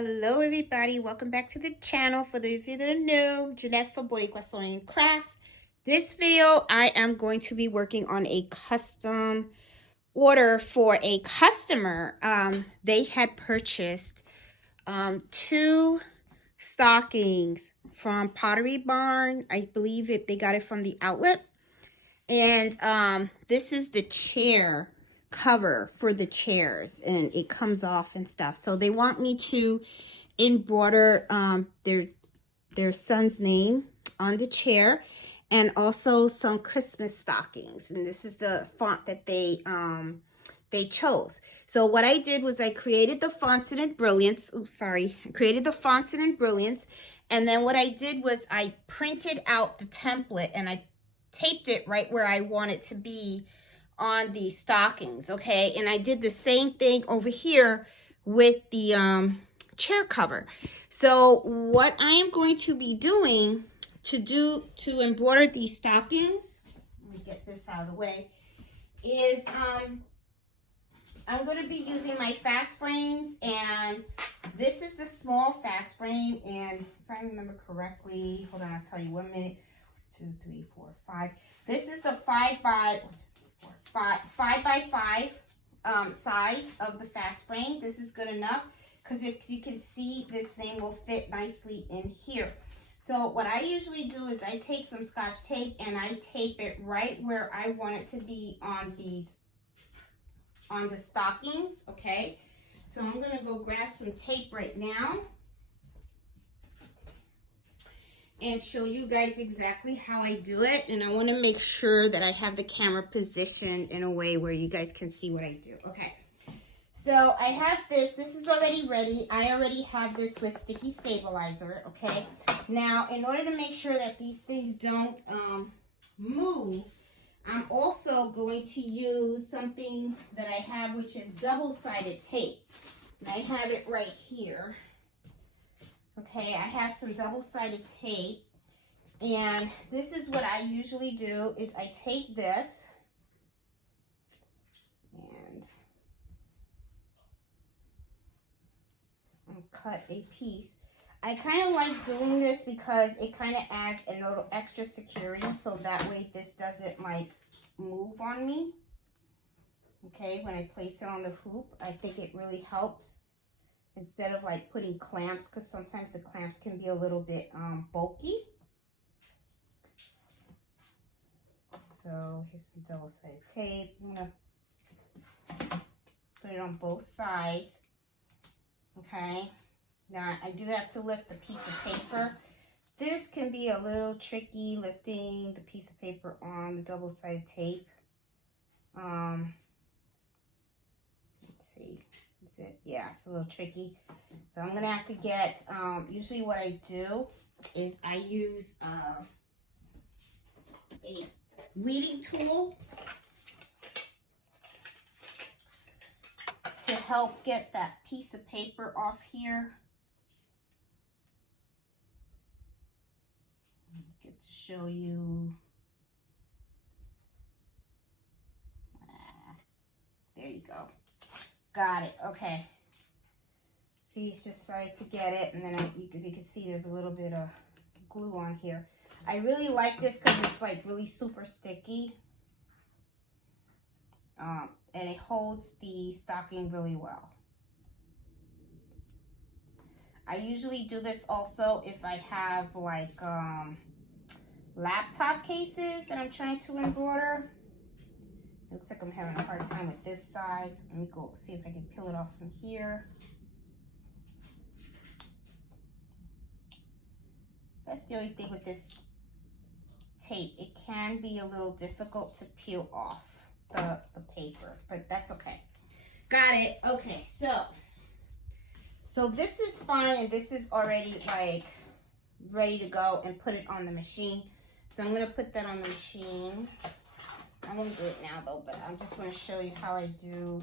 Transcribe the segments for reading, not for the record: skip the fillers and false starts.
Hello everybody, welcome back to the channel. For those of you that are new, Jeanette from Boricua Sewing and Crafts. This video I am going to be working on a custom order for a customer. They had purchased 2 stockings from Pottery Barn. I believe they got it from the outlet. And this is the chair cover for the chairs, and it comes off and stuff. So they want me to embroider their son's name on the chair, and also some Christmas stockings. And this is the font that they chose. So what I did was I created the fonts in Brilliance. Oh, sorry. I created the fonts in Brilliance. And then what I did was I printed out the template and I taped it right where I want it to be on the stockings. Okay. And I did the same thing over here with the chair cover. So what I am going to be doing to embroider these stockings, let me get this out of the way, is I'm going to be using my fast frames, and this is the small fast frame. And if I remember correctly, hold on, I'll tell you 1 minute. 2, 3, 4, 5. This is the 5 by 5 size of the fast frame. This is good enough because if you can see, this thing will fit nicely in here. So what I usually do is I take some Scotch tape and I tape it right where I want it to be on the stockings. Okay, so I'm gonna go grab some tape right now and show you guys exactly how I do it. And I want to make sure that I have the camera positioned in a way where you guys can see what I do. Okay, so I have this is already ready. I already have this with sticky stabilizer. Okay, now in order to make sure that these things don't move, I'm also going to use something that I have, which is double-sided tape. And I have it right here. Okay, I have some double-sided tape, and this is what I usually do is I take this and cut a piece. I kind of like doing this because it kind of adds a little extra security, so that way this doesn't like move on me. Okay, when I place it on the hoop, I think it really helps. Instead of like putting clamps, because sometimes the clamps can be a little bit bulky. So here's some double-sided tape. I'm gonna put it on both sides. Okay. Now I do have to lift the piece of paper. This can be a little tricky, lifting the piece of paper on the double-sided tape. Let's see. Yeah, it's a little tricky. So I'm gonna have to get, usually what I do is I use a weeding tool to help get that piece of paper off here. Get to show you. There you go. Got it. Okay. See, it's just started to get it, and then as you can see, there's a little bit of glue on here. I really like this because it's like really super sticky, and it holds the stocking really well. I usually do this also if I have like laptop cases that I'm trying to embroider. It looks like I'm having a hard time with this side. So let me go see if I can peel it off from here. That's the only thing with this tape. It can be a little difficult to peel off the paper, but that's okay. Got it. Okay, so this is fine, and this is already like ready to go and put it on the machine. So I'm going to put that on the machine. I won't do it now though, but I just want to show you how I do.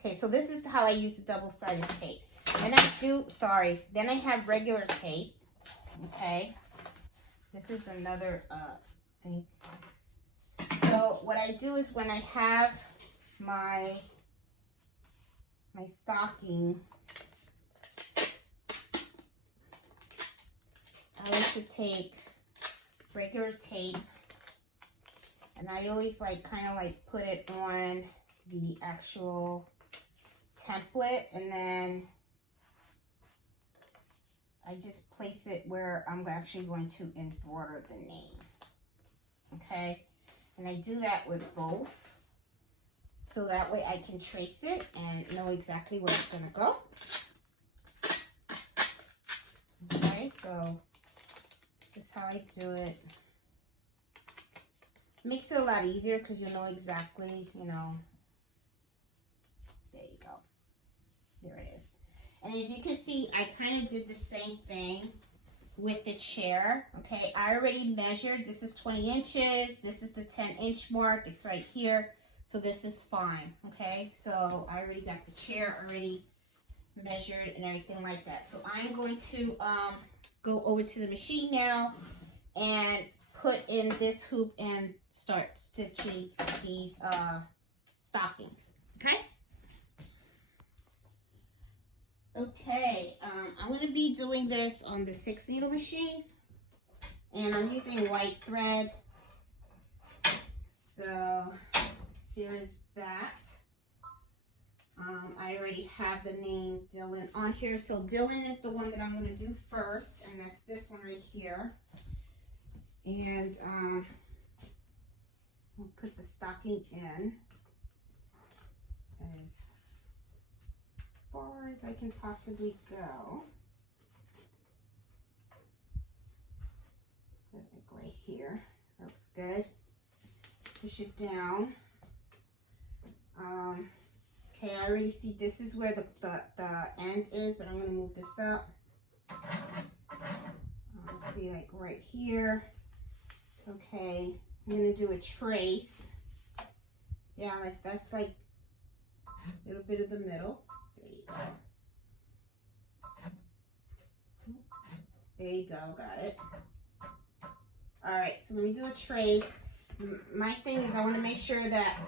Okay, so this is how I use the double-sided tape. And then I have regular tape. Okay, this is another thing. So what I do is when I have my stocking I like to take regular tape, and I always like kind of like put it on the actual template, and then I just place it where I'm actually going to embroider the name. Okay, and I do that with both, so that way I can trace it and know exactly where it's gonna go. Okay, so this is how I do it. Makes it a lot easier because you know exactly, you know. There you go. There it is. And as you can see, I kind of did the same thing with the chair. Okay, I already measured. This is 20 inches. This is the 10-inch mark. It's right here. So this is fine. Okay, so I already got the chair already measured and everything like that. So I'm going to go over to the machine now and put in this hoop and start stitching these stockings. Okay. Okay, I'm going to be doing this on the 6-needle machine, and I'm using white thread. So here is that. I already have the name Dylan on here. So Dylan is the one that I'm going to do first, and that's this one right here. And we'll put the stocking in as far as I can possibly go. Put it right here. Looks good. Push it down. Okay, I already see this is where the end is, but I'm going to move this up. Let's be like right here. Okay, I'm going to do a trace. Yeah, like that's like a little bit of the middle. There you go. There you go, got it. All right, so let me do a trace. My thing is I want to make sure that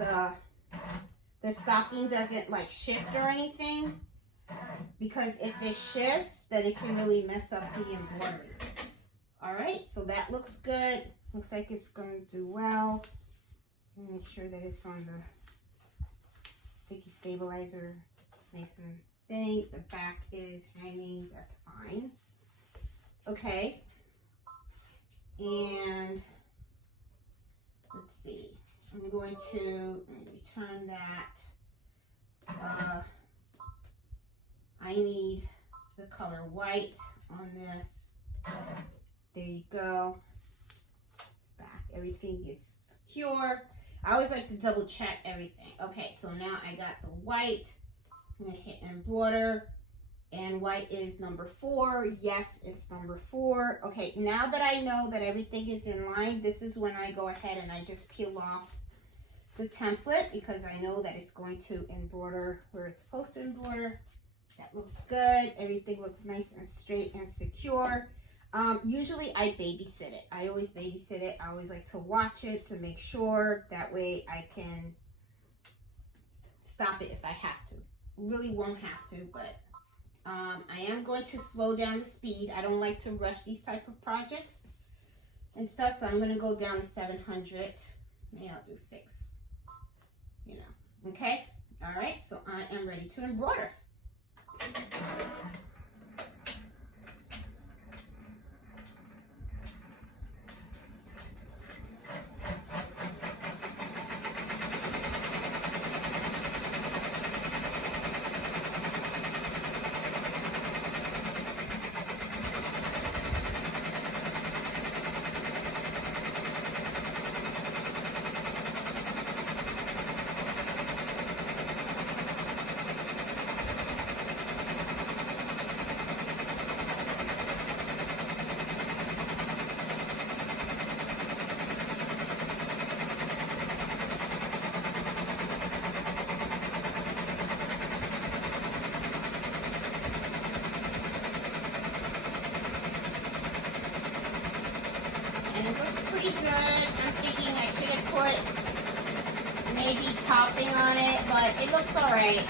the stocking doesn't like shift or anything, because if it shifts, then it can really mess up the embroidery. All right, so that looks good. Looks like it's going to do well. Make sure that it's on the sticky stabilizer nice and thing. The back is hanging, that's fine. Okay, and let's see. I'm going to return that. I need the color white on this. There you go. It's back. Everything is secure. I always like to double check everything. Okay, so now I got the white. I'm going to hit embroider. And white is number 4. Yes, it's number 4. Okay, now that I know that everything is in line, this is when I go ahead and I just peel off the template, because I know that it's going to embroider where it's supposed to embroider. That looks good. Everything looks nice and straight and secure. Usually I babysit it. I always babysit it. I always like to watch it to make sure. That way I can stop it if I have to. Really won't have to, but I am going to slow down the speed. I don't like to rush these type of projects and stuff, so I'm going to go down to 700. Maybe I'll do 6, you know. Okay? All right, so I am ready to embroider. And it looks pretty good. I'm thinking I should have put maybe topping on it, but it looks all right.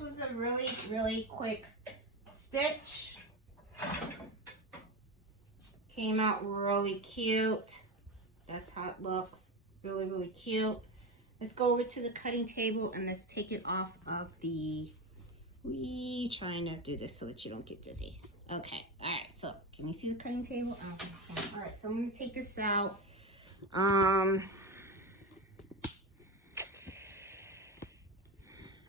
this was a really, really quick stitch. Came out really cute. That's how it looks. Really, really cute. Let's go over to the cutting table and let's take it off of the... We trying to do this so that you don't get dizzy. Okay, all right, so can you see the cutting table? Oh, okay. All right, so I'm gonna take this out.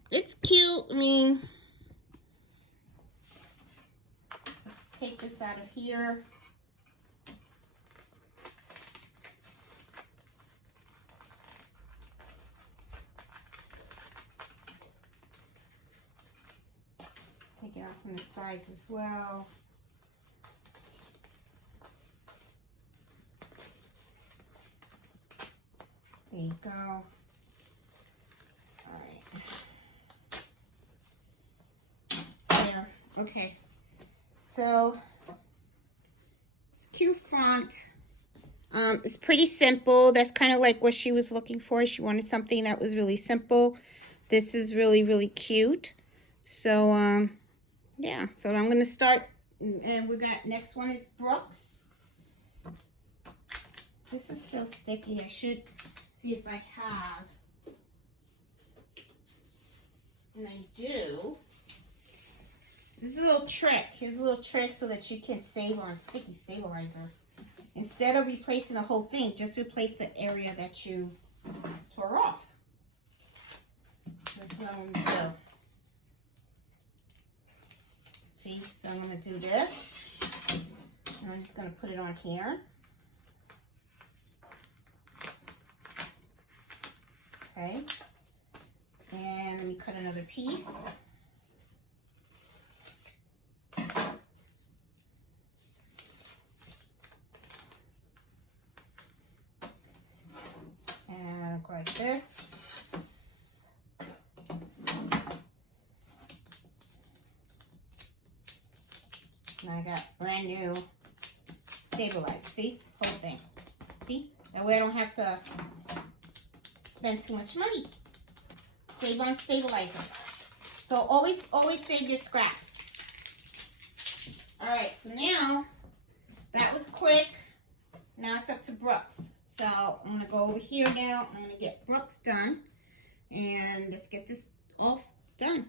It's cute. I mean, let's take this out of here. Take it out from the sides as well. There you go. All right. There. Okay. So it's cute font. It's pretty simple. That's kind of like what she was looking for. She wanted something that was really simple. This is really, really cute. So yeah. So I'm gonna start, and we got next one is Brooks. This is still sticky. I should see if I have, and I do. This is a little trick. Here's a little trick so that you can save on sticky stabilizer. Instead of replacing the whole thing, just replace the area that you tore off. That's what I'm gonna do. See, so I'm gonna do this. And I'm just gonna put it on here. Okay. And let me cut another piece. And go like this. And I got brand new stabilizer. See? Whole thing. See? That way I don't have to spend too much money. Save on stabilizer. So always save your scraps. Alright, so now that was quick. Now it's up to Brooks. So I'm gonna go over here now. I'm gonna get Brooks done. And let's get this all done.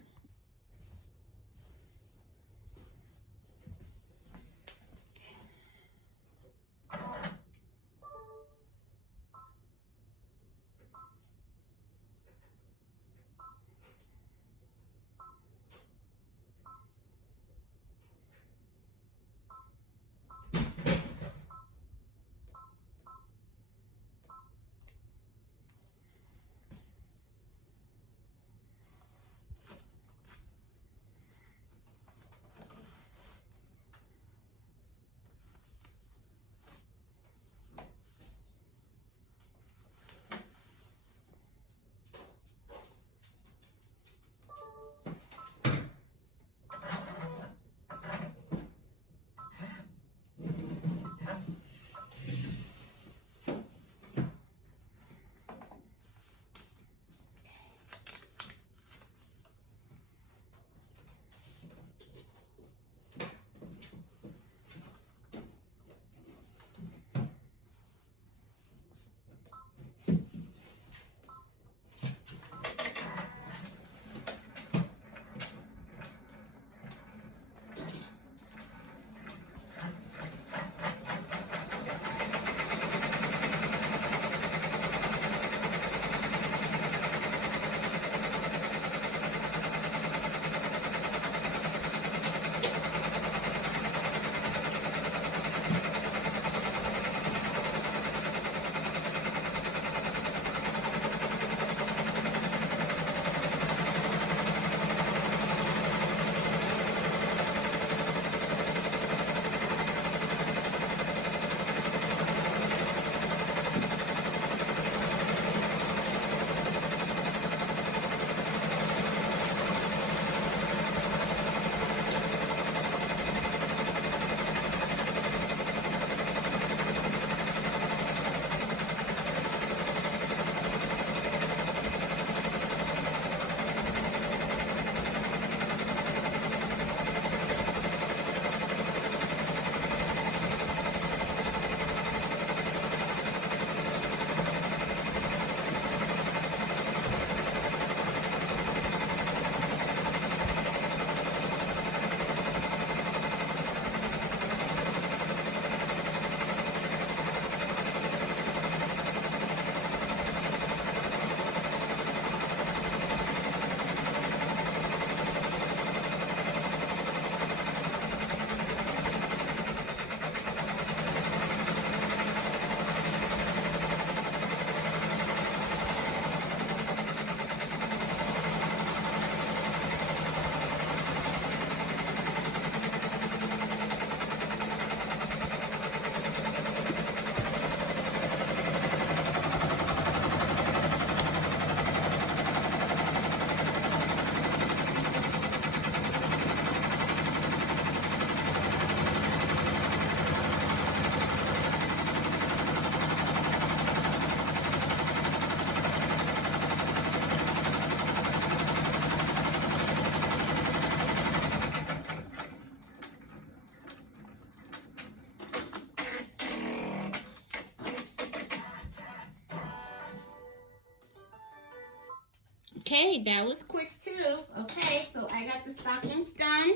Okay, that was quick too. Okay, so I got the stockings done.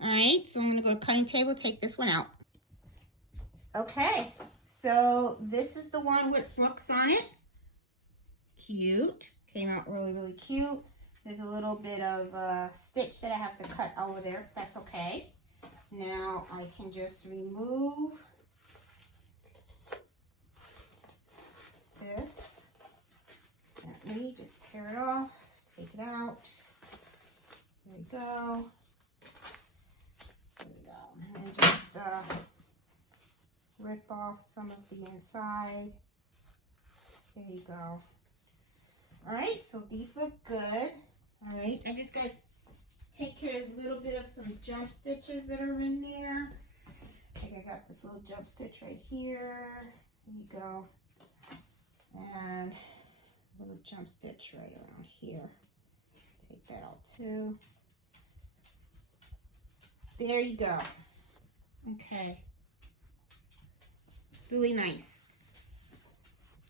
All right, so I'm gonna go to cutting table, take this one out. Okay, so this is the one with Brooks on it. Cute, came out really, really cute. There's a little bit of stitch that I have to cut over there. That's okay. Now I can just remove this. Gently, just tear it off, take it out. There we go. There we go. And just rip off some of the inside. There you go. All right, so these look good. All right, I just got to take care of a little bit of some jump stitches that are in there. Like I got this little jump stitch right here. There you go. And a little jump stitch right around here. Take that out too. There you go. Okay. Really nice.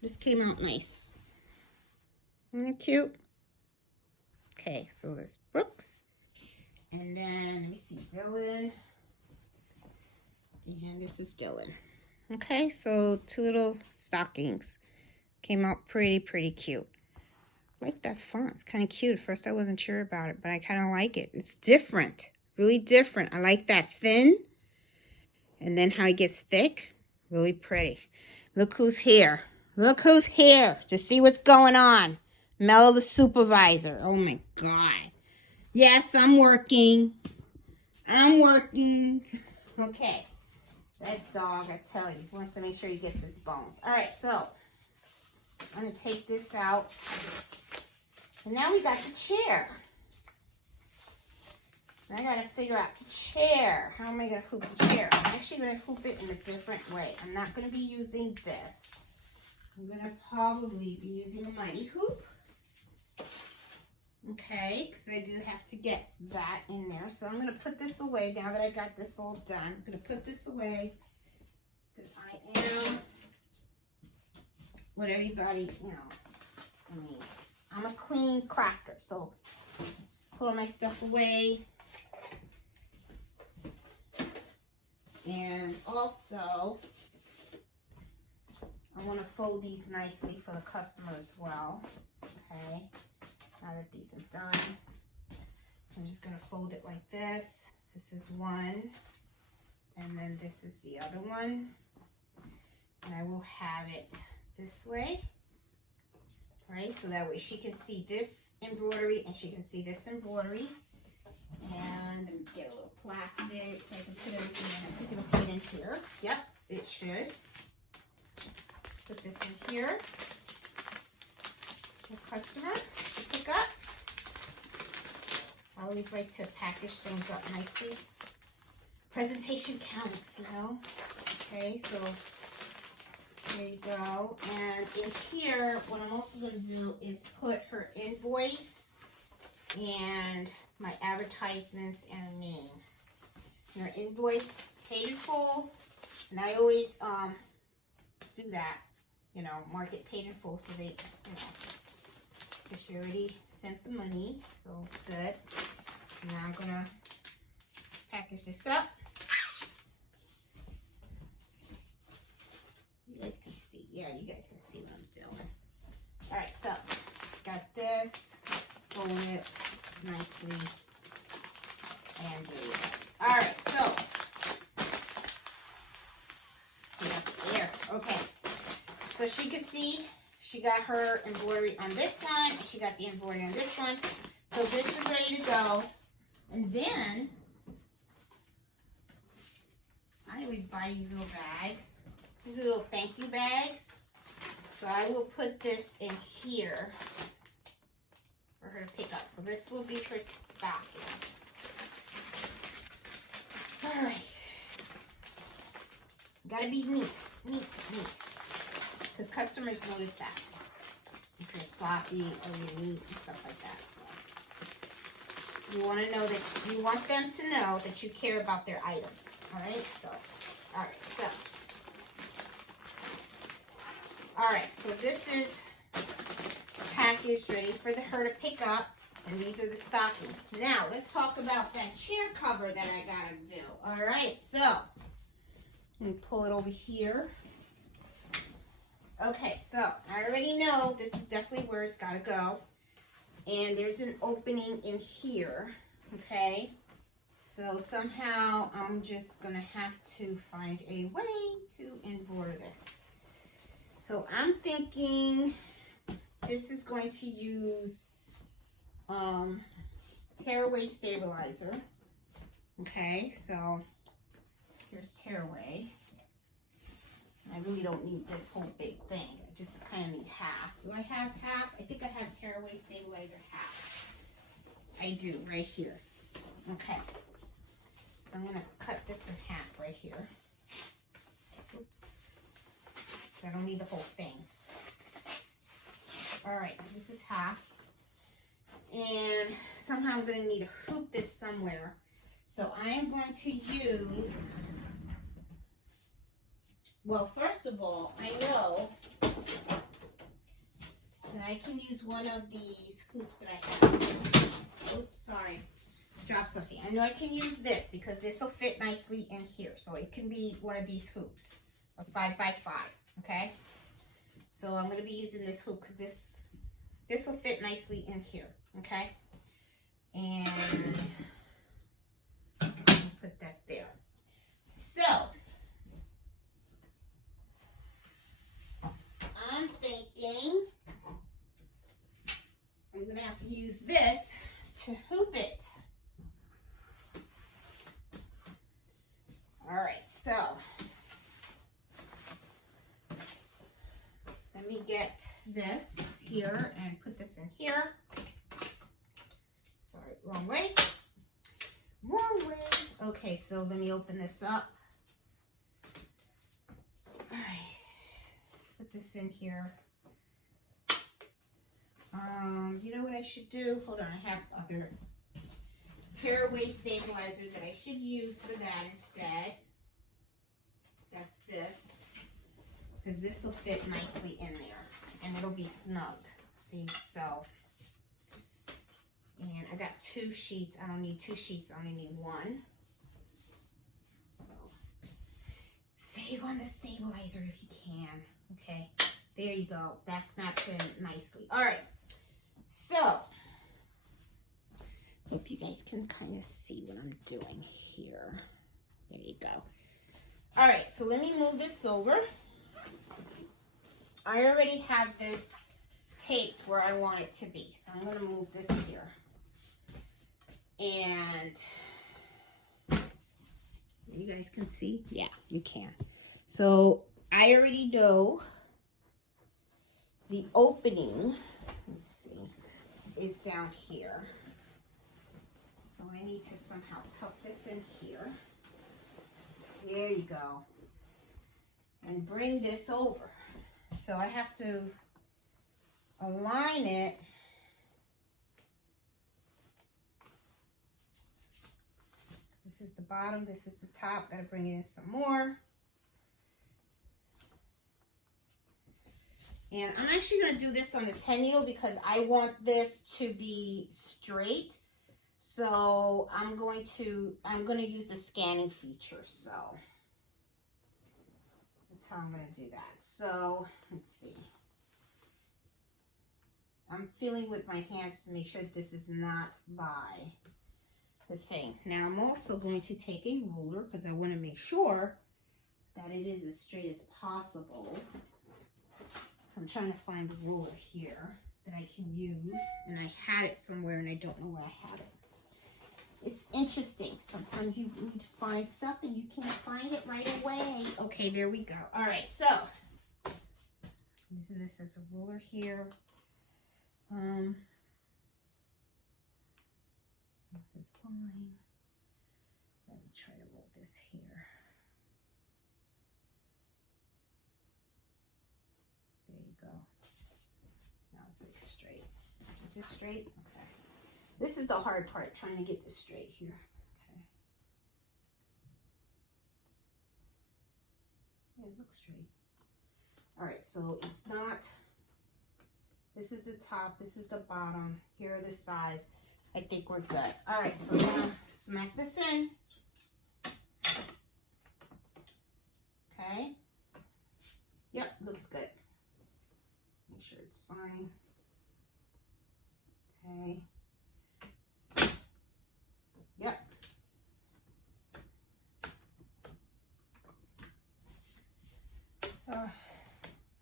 This came out nice. Isn't that cute? Okay, so there's Brooks. And then, let me see, Dylan. And this is Dylan. Okay, so two little stockings. Came out pretty cute. I like that font. It's kind of cute. At first I wasn't sure about it, but I kind of like it. It's different. Really different. I like that thin. And then how it gets thick. Really pretty. Look who's here. Look who's here to see what's going on. Mello the supervisor. Oh my God. Yes, I'm working. I'm working. Okay. That dog, I tell you, wants to make sure he gets his bones. All right, so I'm going to take this out. And now we got the chair. I got to figure out the chair. How am I going to hoop the chair? I'm actually going to hoop it in a different way. I'm not going to be using this. I'm going to probably be using a mighty hoop. Okay, because I do have to get that in there. So I'm going to put this away now that I got this all done. I'm going to put this away because I am what everybody, you know, I mean, I'm a clean crafter. So put all my stuff away. And also, I want to fold these nicely for the customer as well. Okay. Now that these are done, I'm just going to fold it like this. This is one, and then this is the other one. And I will have it this way, right? So that way she can see this embroidery and she can see this embroidery. And let me get a little plastic so I can put everything in. I think it'll fit in here. Yep, it should. Put this in here. The customer to pick up. I always like to package things up nicely. Presentation counts, you know. Okay, so there you go. And in here, what I'm also going to do is put her invoice and my advertisements and a name. Her invoice paid in full, and I always do that. You know, mark it paid in full so they, you know. Because she already sent the money, so it's good. Now I'm gonna package this up. You guys can see, yeah, you guys can see what I'm doing. All right, so got this, fold it nicely, and do it. All right, so we got the air. Okay, so she can see. She got her embroidery on this one, and she got the embroidery on this one. So this is ready to go. And then, I always buy these little bags. These are little thank you bags. So I will put this in here for her to pick up. So this will be for stockings. All right. Gotta be neat. Because customers notice that. If you're sloppy or you're neat and stuff like that. So you want to know that you want them to know that you care about their items. Alright, so alright, so this is packaged, ready for her to pick up. And these are the stockings. Now, let's talk about that chair cover that I gotta do. All right, so let me pull it over here. Okay, so I already know this is definitely where it's gotta go. And there's an opening in here, okay? So somehow I'm just gonna have to find a way to embroider this. So I'm thinking this is going to use tearaway stabilizer. Okay, so here's tearaway. I really don't need this whole big thing. I just kind of need half. Do I have half? I think I have tearaway stabilizer half. I do, right here. Okay. I'm going to cut this in half right here. Oops. So I don't need the whole thing. Alright, so this is half. And somehow I'm going to need to hoop this somewhere. So I am going to use, well, first of all, I know that I can use one of these hoops that I have. Oops, sorry. Dropped something. I know I can use this because this will fit nicely in here. So it can be one of these hoops, a 5x5, okay? So I'm going to be using this hoop because this will fit nicely in here, okay? And I'll put that there. So I'm thinking I'm going to have to use this to hoop it. All right, so let me get this here and put this in here. Sorry, wrong way. Wrong way. Okay, so let me open this up. All right, put this in here. You know what I should do? Hold on, I have other tearaway stabilizer that I should use for that instead. That's this, because this will fit nicely in there and it'll be snug. See, so, and I got 2 sheets. I don't need 2 sheets, I only need 1. So save on the stabilizer if you can. Okay, there you go. That snaps in nicely. All right, so hope you guys can kind of see what I'm doing here. There you go. All right, so let me move this over. I already have this taped where I want it to be, so I'm going to move this here. And you guys can see? Yeah, you can. So I already know the opening, let's see, is down here. So I need to somehow tuck this in here. There you go. And bring this over. So I have to align it. This is the bottom, this is the top. Gotta bring it in some more. And I'm actually gonna do this on the 10 needle because I want this to be straight. So I'm gonna use the scanning feature. So that's how I'm gonna do that. So let's see. I'm feeling with my hands to make sure that this is not by the thing. Now I'm also going to take a ruler because I want to make sure that it is as straight as possible. So I'm trying to find the ruler here that I can use, and I had it somewhere and I don't know where I had it. It's interesting. Sometimes you need to find stuff and you can't find it right away. Okay, there we go. All right, so using this as a ruler here. That's fine. Let me try to roll this here. There you go. Now it's like straight. Is this straight? Okay. This is the hard part, trying to get this straight here. Okay. Yeah, it looks straight. All right, so it's not This is the top, this is the bottom. Here are the sides. I think we're good. All right, so I'm gonna smack this in. Okay. Yep, looks good. Make sure it's fine. Okay. Yep.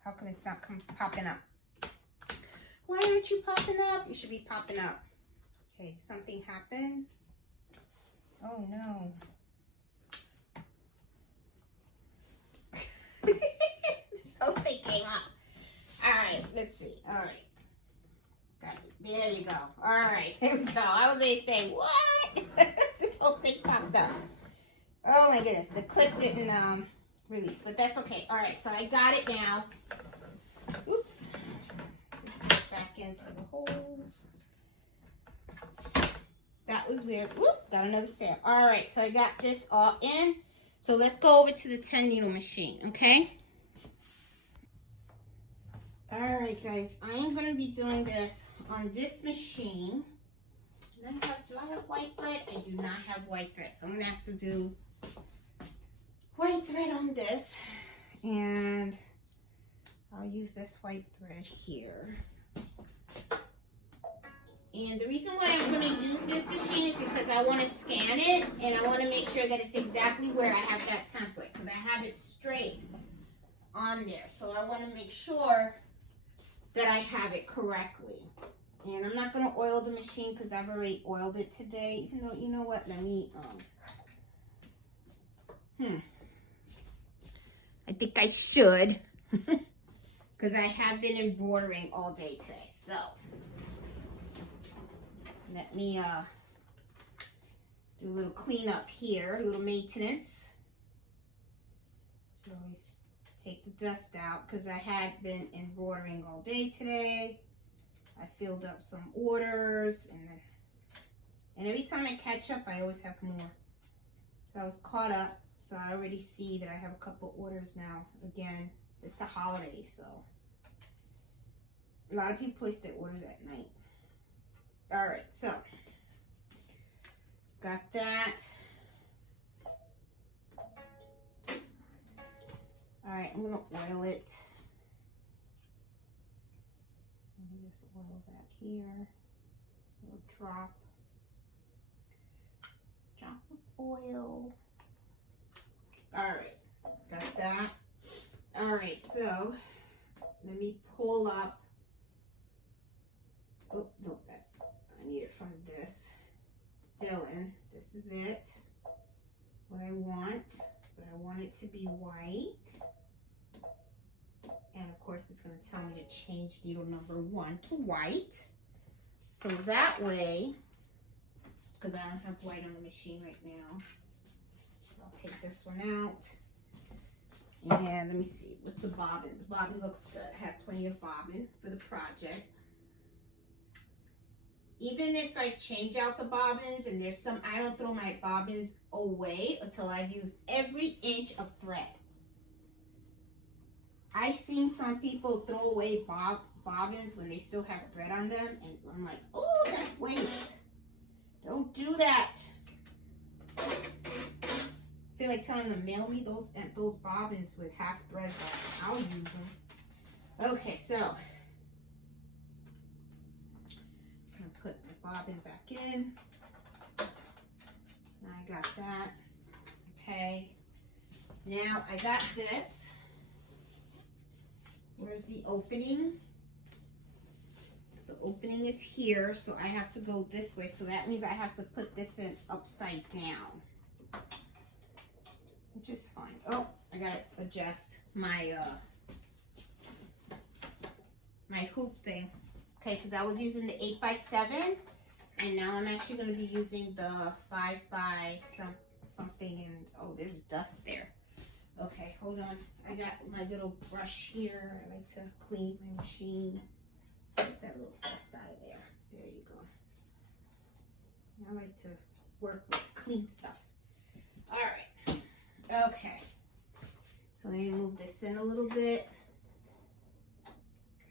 How come it's not popping up? Why aren't you popping up? You should be popping up. Okay, something happened. Oh no. This whole thing came up. All right, let's see. All right. Got it. There you go. All right, here we go. I was going to say, what? This whole thing popped up. Oh my goodness, the clip didn't release, but that's okay. All right, so I got it now. Oops. Just back into the holes. That was weird. Whoop, got another sale. All right, so I got this all in. So let's go over to the 10 needle machine, okay? All right, guys, I am going to be doing this on this machine. Do I have white thread? I do not have white thread, so I'm going to have to do white thread on this. And I'll use this white thread here. And the reason why I'm going to use this machine is because I want to scan it, and I want to make sure that it's exactly where I have that template, because I have it straight on there. So I want to make sure that I have it correctly. And I'm not going to oil the machine because I've already oiled it today, even though, you know what, let me, I think I should, because I have been embroidering all day today. So let me do a little cleanup here, a little maintenance. Always take the dust out because I had been embroidering all day today. I filled up some orders, and every time I catch up, I always have more. So I was caught up, so I already see that I have a couple orders now. Again, it's a holiday, so a lot of people place their orders at night. All right, so got that. All right, I'm gonna oil it. Let me just oil that here. A little drop of oil. All right, got that. All right, so let me pull up. Oh no, I need it from this. Dylan, this is it. What I want, but I want it to be white. And of course, it's going to tell me to change needle number 1 to white. So that way, because I don't have white on the machine right now, I'll take this one out. And let me see, what's the bobbin? The bobbin looks good. I have plenty of bobbin for the project. Even if I change out the bobbins and there's some, I don't throw my bobbins away until I've used every inch of thread. I've seen some people throw away bobbins when they still have thread on them, and I'm like, oh, that's waste. Don't do that. I feel like telling them, mail me those bobbins with half thread back. I'll use them. Okay, so I'm gonna put my bobbin back in. I got that. Okay. Now I got this. Where's the opening? The opening is here, so I have to go this way. So that means I have to put this in upside down, which is fine. Oh, I gotta adjust my my hoop thing. Okay, because I was using the 8x7, and now I'm actually going to be using the 5x something, and oh, there's dust there. Okay, hold on. I got my little brush here. I like to clean my machine. Get that little dust out of there. There you go. I like to work with clean stuff. All right. Okay. So let me move this in a little bit.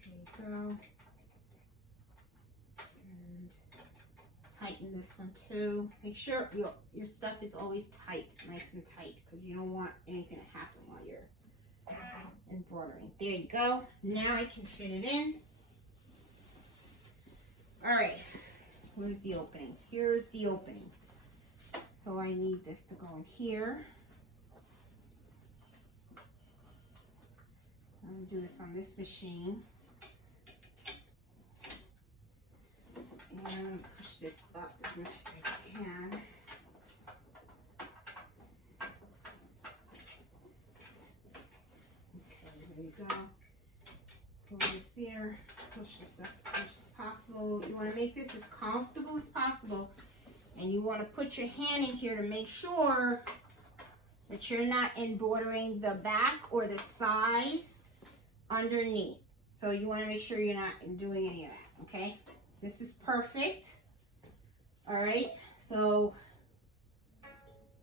There you go. tighten this one too. Make sure your stuff is always tight, nice and tight, because you don't want anything to happen while you're embroidering. There you go. Now I can fit it in. All right, where's the opening? Here's the opening. So I need this to go in here. I'm gonna do this on this machine. And I'm gonna push this up as much as I can. Okay, there you go. Pull this here, push this up as much as possible. You want to make this as comfortable as possible. And you want to put your hand in here to make sure that you're not embroidering the back or the sides underneath. So you want to make sure you're not doing any of that, okay? This is perfect. All right, so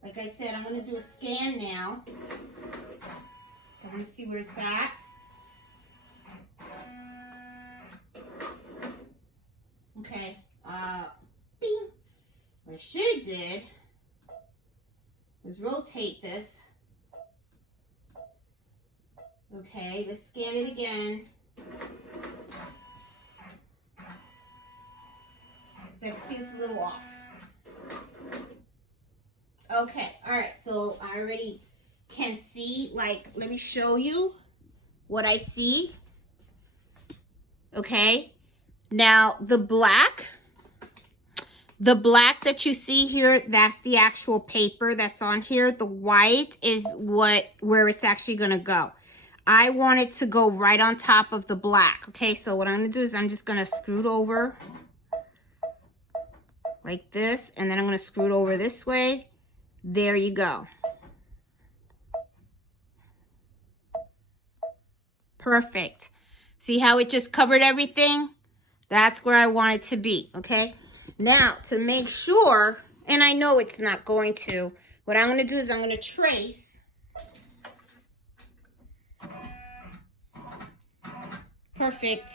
like I said, I'm going to do a scan now. I'm going to see where it's at. Okay, bing. What I should have did was rotate this. Okay, let's scan it again. So I can see it's a little off. Okay, all right, so I already can see, like, let me show you what I see. Okay, now the black that you see here, that's the actual paper that's on here. The white is where it's actually gonna go. I want it to go right on top of the black. Okay, so what I'm gonna do is I'm just gonna screw it over like this, and then I'm gonna screw it over this way. There you go. Perfect. See how it just covered everything? That's where I want it to be, okay? Now, to make sure, and I know it's not going to, what I'm gonna do is I'm gonna trace. Perfect.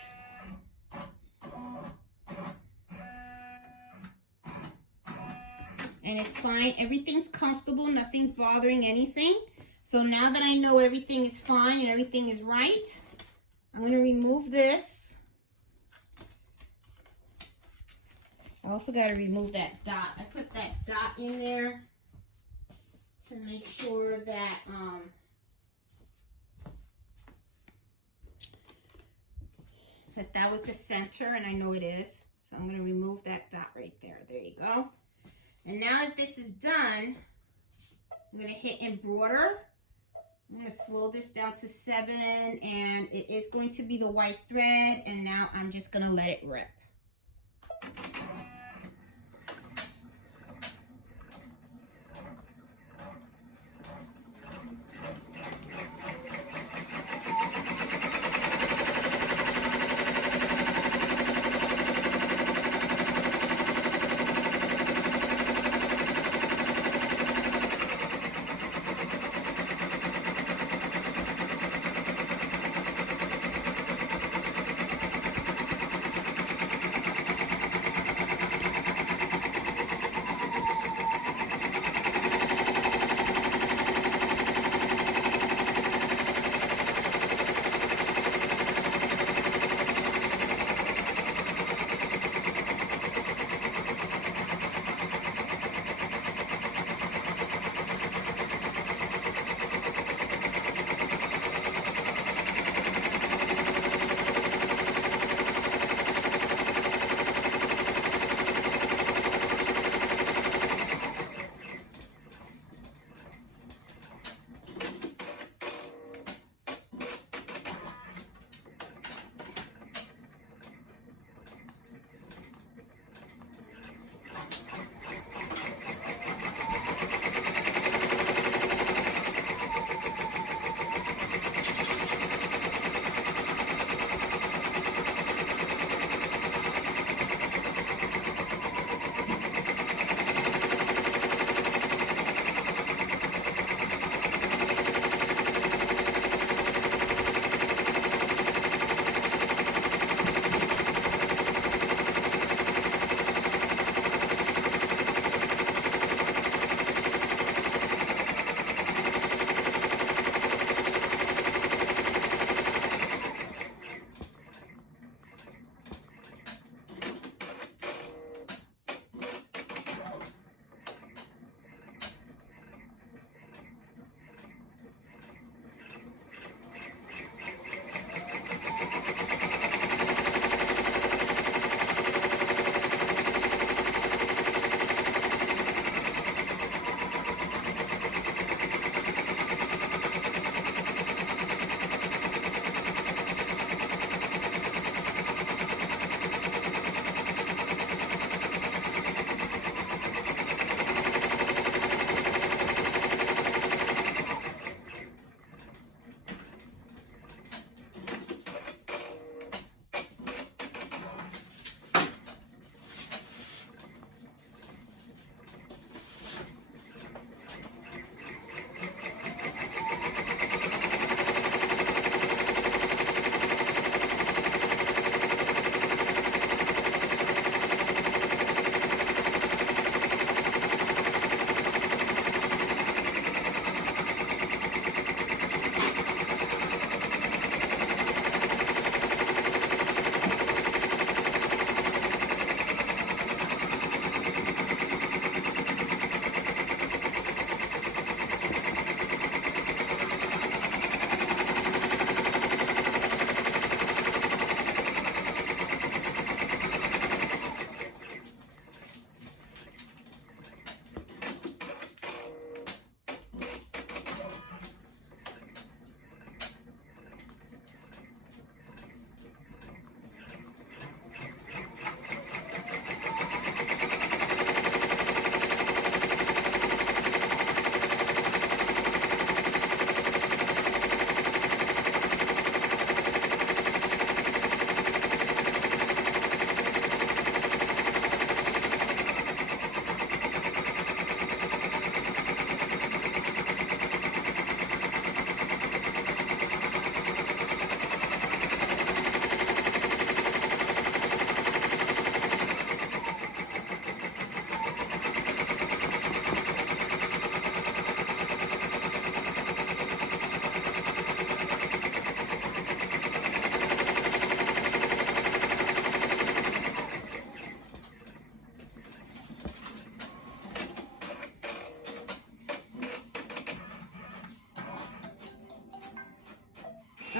And it's fine. Everything's comfortable. Nothing's bothering anything. So now that I know everything is fine and everything is right, I'm going to remove this. I also got to remove that dot. I put that dot in there to make sure that that was the center, and I know it is. So I'm going to remove that dot right there. There you go. And now that this is done, I'm going to hit embroider. I'm going to slow this down to 7, and it is going to be the white thread, and now I'm just going to let it rip.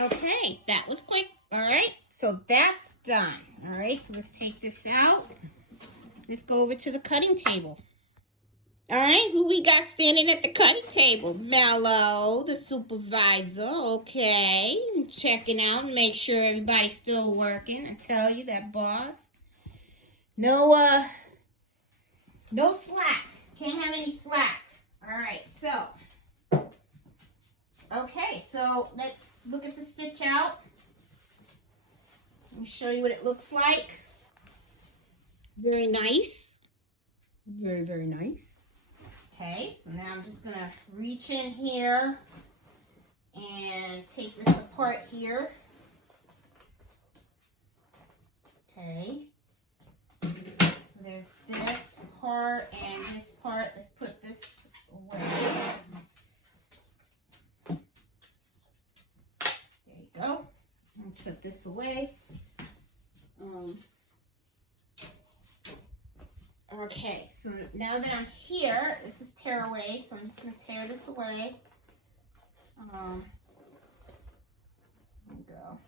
Okay, that was quick. All right, so that's done. All right, so let's take this out. Let's go over to the cutting table. All right, who we got standing at the cutting table? Mello, the supervisor. Okay, checking out and make sure everybody's still working. I tell you, that boss. No, no slack. Can't have any slack. All right, so. Okay, so let's look at the stitch out. Let me show you what it looks like. Very nice. Very, very nice. Okay, so now I'm just gonna reach in here and take this apart here. Okay. So there's this part and this part. Let's put this away. There you go. I'll put this away. Okay, so now that I'm here, this is tear away, so I'm just going to tear this away. There we go.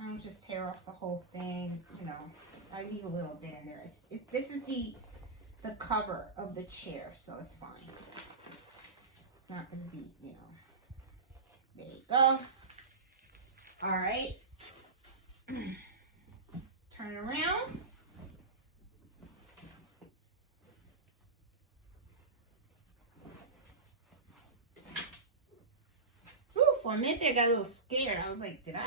I'll just tear off the whole thing, you know. I leave a little bit in there. This is the cover of the chair, so it's fine. It's not going to be, you know. There you go. All right. Let's turn around. Ooh, for a minute I got a little scared. I was like, did I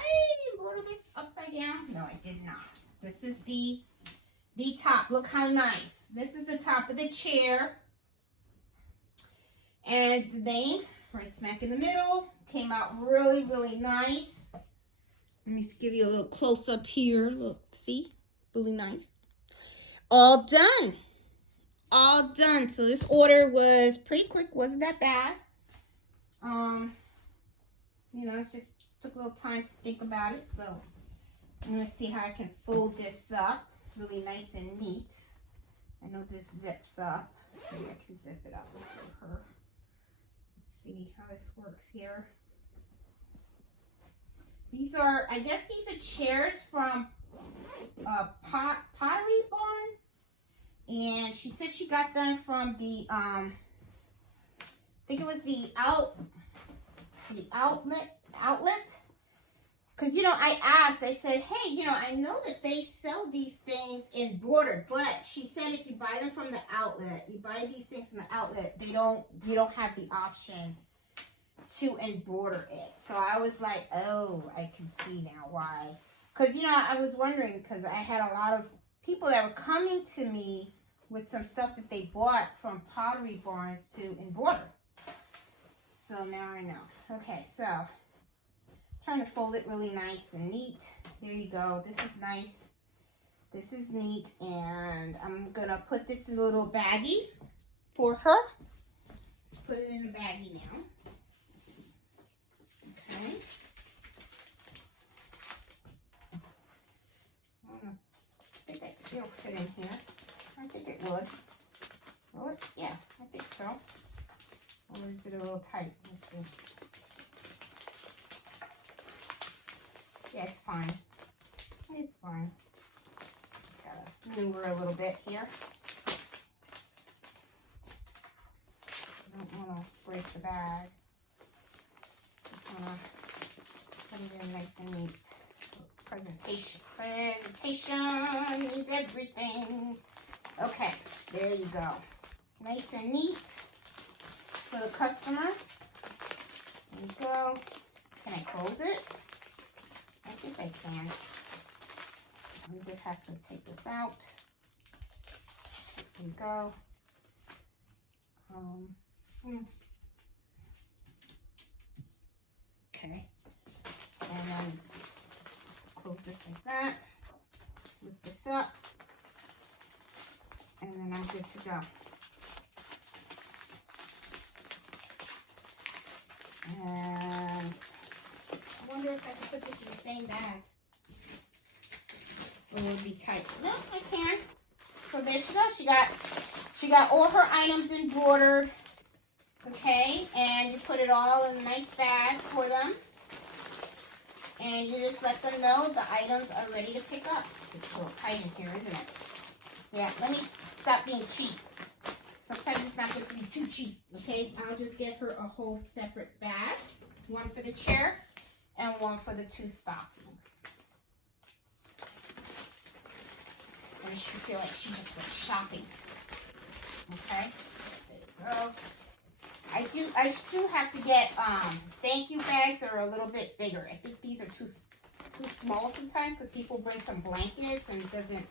embroider this upside down? No, I did not. This is the top. Look how nice. This is the top of the chair. And the name, right smack in the middle, came out really, really nice. Let me give you a little close up here. Look, see? Really nice. All done. All done. So this order was pretty quick. Wasn't that bad. You know, it just took a little time to think about it. So I'm going to see how I can fold this up. Really nice and neat. I know this zips up. Maybe I can zip it up for her. Let's see how this works here. These are, I guess these are chairs from Pottery Barn. And she said she got them from the, I think it was the outlet. Because, you know, I asked, I said, hey, you know, I know that they sell these things embroidered, but she said if you buy them from the outlet, you buy these things from the outlet, you don't have the option to embroider it. So I was like, oh, I can see now why. Because, you know, I was wondering, because I had a lot of people that were coming to me with some stuff that they bought from Pottery Barns to embroider. So now I know. Okay, so trying to fold it really nice and neat. There you go. This is nice. This is neat. And I'm going to put this in a little baggie for her. Let's put it in a baggie now. Okay. I think it'll fit in here. I think it would. Will it? Yeah, I think so. Or is it a little tight? Let's see. Yeah, it's fine. It's fine. Just gotta maneuver a little bit here. I don't want to break the bag. Just want to put it in nice and neat. Presentation needs everything. Okay, there you go. Nice and neat for the customer. There you go. Can I close it? I think I can. We just have to take this out. There you go. Okay. And then close this like that. Lift this up. And then I'm good to go. And I wonder if I can put this in the same bag. Or it would be tight. No, I can. So there she goes. She got all her items embroidered. Okay, and you put it all in a nice bag for them. And you just let them know the items are ready to pick up. It's a little tight in here, isn't it? Yeah, let me stop being cheap. Sometimes it's not good to be too cheap, okay? I'll just get her a whole separate bag. One for the chair and one for the 2 stockings. And she feel like she just went shopping. Okay, there you go. I do have to get thank you bags that are a little bit bigger. I think these are too small sometimes because people bring some blankets and it doesn't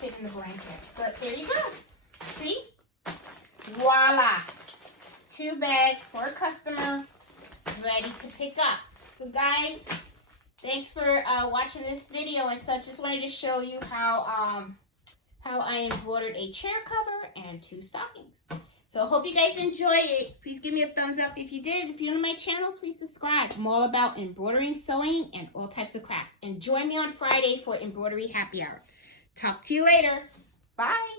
fit in the blanket. But there you go. See? Voila. 2 bags for a customer ready to pick up. So guys, thanks for watching this video and such. Just wanted to show you how I embroidered a chair cover and 2 stockings. So hope you guys enjoy it. Please give me a thumbs up if you did. If you're new to my channel, please subscribe. I'm all about embroidering, sewing, and all types of crafts. And join me on Friday for embroidery happy hour. Talk to you later. Bye.